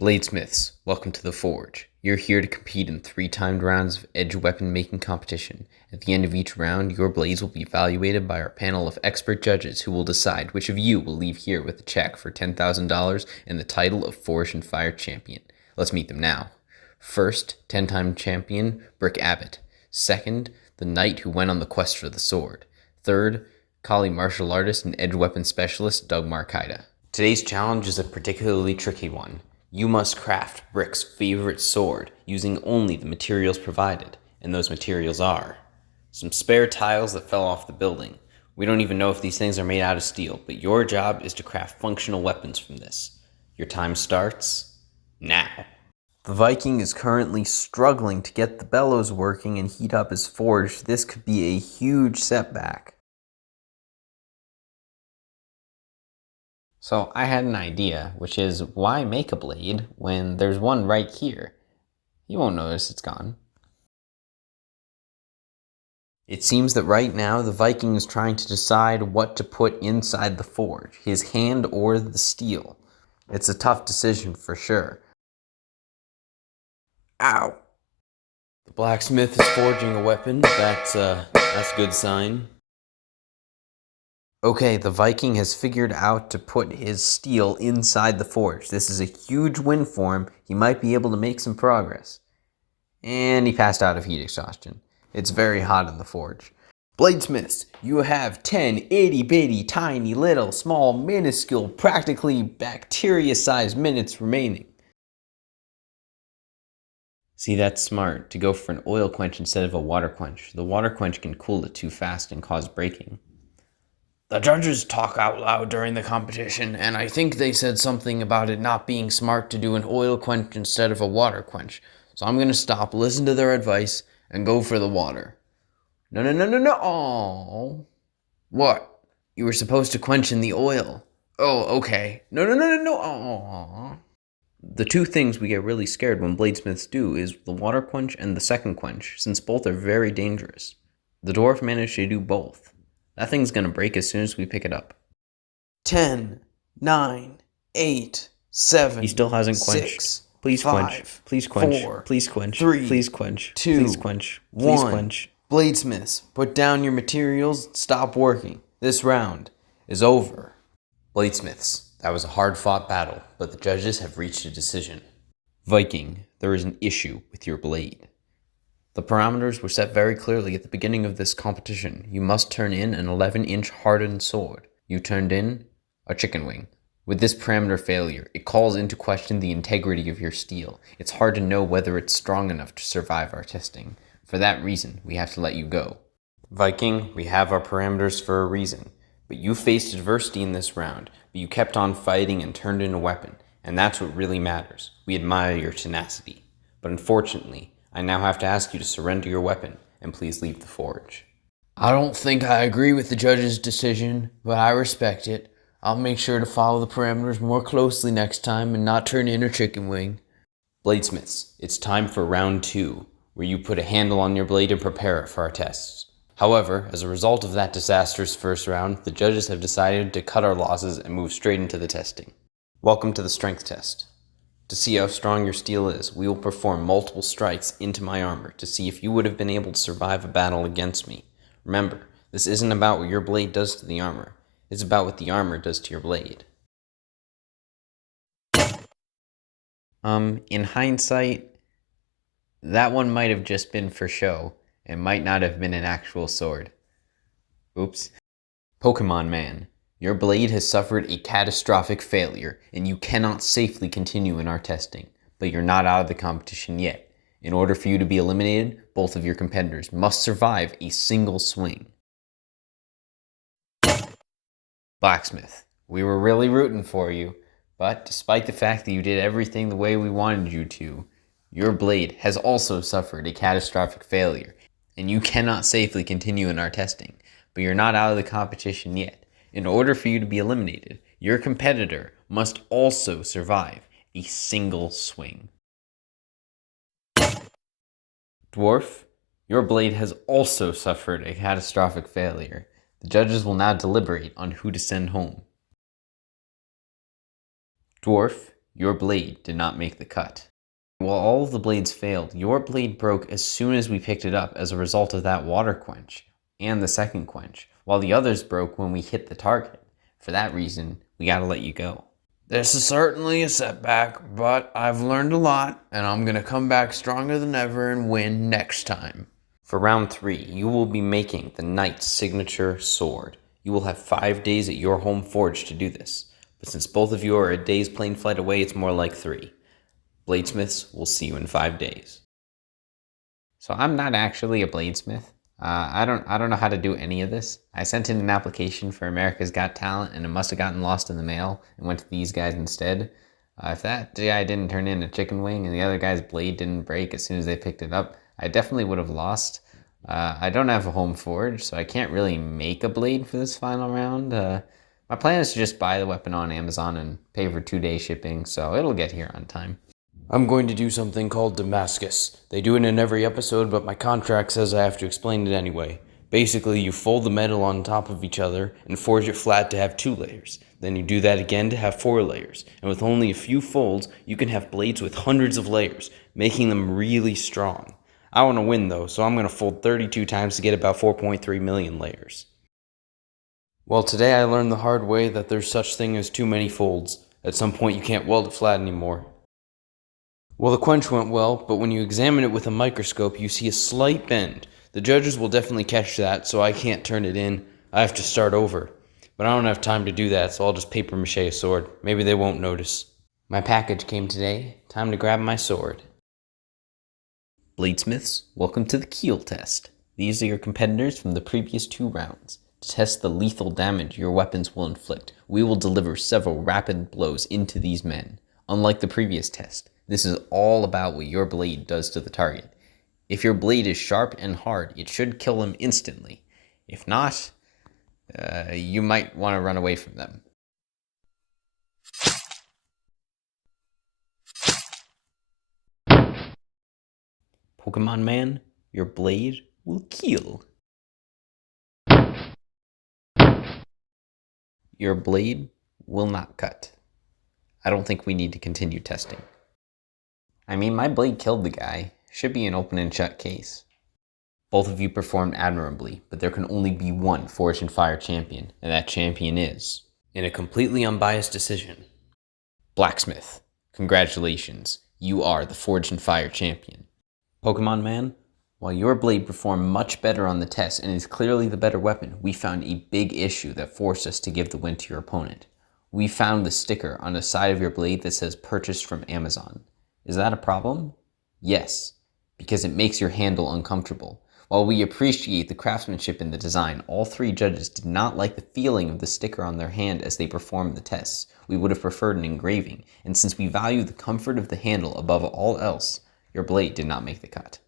Bladesmiths, welcome to the Forge. You're here to compete in 3 timed rounds of edge weapon making competition. At the end of each round, your blades will be evaluated by our panel of expert judges who will decide which of you will leave here with a check for $10,000 and the title of Forge and Fire Champion. Let's meet them now. First, 10-time champion Brick Abbott. Second, the knight who went on the quest for the sword. Third, Kali martial artist and edge weapon specialist Doug Markida. Today's challenge is a particularly tricky one. You must craft Brick's favorite sword using only the materials provided, and those materials are some spare tiles that fell off the building. We don't even know if these things are made out of steel, but your job is to craft functional weapons from this. Your time starts now. The Viking is currently struggling to get the bellows working and heat up his forge. This could be a huge setback. So I had an idea, which is why make a blade when there's one right here? You won't notice it's gone. It seems that right now the Viking is trying to decide what to put inside the forge, his hand or the steel. It's a tough decision for sure. Ow! The blacksmith is forging a weapon. That's a good sign. Okay, the Viking has figured out to put his steel inside the forge. This is a huge win for him. He might be able to make some progress. And he passed out of heat exhaustion. It's very hot in the forge. Bladesmiths, you have 10 itty-bitty, tiny, little, small, minuscule, practically bacteria-sized minutes remaining. See, that's smart, to go for an oil quench instead of a water quench. The water quench can cool it too fast and cause breaking. The judges talk out loud during the competition, and I think they said something about it not being smart to do an oil quench instead of a water quench. So I'm going to stop, listen to their advice, and go for the water. No. Oh. What? You were supposed to quench in the oil. Oh, okay. No. Oh. The two things we get really scared when bladesmiths do is the water quench and the second quench, since both are very dangerous. The dwarf managed to do both. That thing's gonna break as soon as we pick it up. 10, 9, 8, 7. He still hasn't quenched. 6, please 5, quench. Please quench. 4, please quench. 3, please quench. 2, please quench. Please 1. quench. Bladesmiths, put down your materials. Stop working. This round is over. Bladesmiths, that was a hard-fought battle, but the judges have reached a decision. Viking, there is an issue with your blade. The parameters were set very clearly at the beginning of this competition. You must turn in an 11-inch hardened sword. You turned in a chicken wing. With this parameter failure, it calls into question the integrity of your steel. It's hard to know whether it's strong enough to survive our testing. For that reason, we have to let you go. Viking, we have our parameters for a reason. But you faced adversity in this round, but you kept on fighting and turned in a weapon, and that's what really matters. We admire your tenacity. But unfortunately, I now have to ask you to surrender your weapon, and please leave the forge. I don't think I agree with the judge's decision, but I respect it. I'll make sure to follow the parameters more closely next time and not turn in a chicken wing. Bladesmiths, it's time for round 2, where you put a handle on your blade and prepare it for our tests. However, as a result of that disastrous first round, the judges have decided to cut our losses and move straight into the testing. Welcome to the strength test. To see how strong your steel is, we will perform multiple strikes into my armor to see if you would have been able to survive a battle against me. Remember, this isn't about what your blade does to the armor. It's about what the armor does to your blade. In hindsight, that one might have just been for show. It might not have been an actual sword. Oops. Pokemon Man, your blade has suffered a catastrophic failure, and you cannot safely continue in our testing. But you're not out of the competition yet. In order for you to be eliminated, both of your competitors must survive a single swing. Blacksmith, we were really rooting for you, but despite the fact that you did everything the way we wanted you to, your blade has also suffered a catastrophic failure, and you cannot safely continue in our testing. But you're not out of the competition yet. In order for you to be eliminated, your competitor must also survive a single swing. Dwarf, your blade has also suffered a catastrophic failure. The judges will now deliberate on who to send home. Dwarf, Your blade did not make the cut. While all of the blades failed, your blade broke as soon as we picked it up as a result of that water quench and the second quench, while the others broke when we hit the target. For that reason, we gotta let you go. This is certainly a setback, but I've learned a lot, and I'm gonna come back stronger than ever and win next time. For round 3, you will be making the Knight's signature sword. You will have 5 days at your home forge to do this, but since both of you are a day's plane flight away, it's more like 3. Bladesmiths will see you in 5 days. So I'm not actually a bladesmith. I don't know how to do any of this. I sent in an application for America's Got Talent, and it must have gotten lost in the mail and went to these guys instead. If that guy didn't turn in a chicken wing and the other guy's blade didn't break as soon as they picked it up, I definitely would have lost. I don't have a home forge, so I can't really make a blade for this final round. My plan is to just buy the weapon on Amazon and pay for 2-day shipping, so it'll get here on time. I'm going to do something called Damascus. They do it in every episode, but my contract says I have to explain it anyway. Basically, you fold the metal on top of each other and forge it flat to have 2 layers. Then you do that again to have 4 layers. And with only a few folds, you can have blades with hundreds of layers, making them really strong. I want to win though, so I'm going to fold 32 times to get about 4.3 million layers. Well, today I learned the hard way that there's such thing as too many folds. At some point you can't weld it flat anymore. Well, the quench went well, but when you examine it with a microscope, you see a slight bend. The judges will definitely catch that, so I can't turn it in. I have to start over. But I don't have time to do that, so I'll just paper mache a sword. Maybe they won't notice. My package came today. Time to grab my sword. Bladesmiths, welcome to the Keel test. These are your competitors from the previous 2 rounds. To test the lethal damage your weapons will inflict, we will deliver several rapid blows into these men. Unlike the previous test, this is all about what your blade does to the target. If your blade is sharp and hard, it should kill them instantly. If not, you might want to run away from them. Pokemon Man, your blade will kill. Your blade will not cut. I don't think we need to continue testing. I mean, my blade killed the guy. Should be an open and shut case. Both of you performed admirably, but there can only be one Forge and Fire champion, and that champion is, In a completely unbiased decision, Blacksmith. Congratulations, you are the Forge and Fire champion. Pokemon Man, while your blade performed much better on the test and is clearly the better weapon, we found a big issue that forced us to give the win to your opponent. We found the sticker on the side of your blade that says purchased from Amazon. Is that a problem? Yes, because it makes your handle uncomfortable. While we appreciate the craftsmanship in the design, all 3 judges did not like the feeling of the sticker on their hand as they performed the tests. We would have preferred an engraving, and since we value the comfort of the handle above all else, your blade did not make the cut.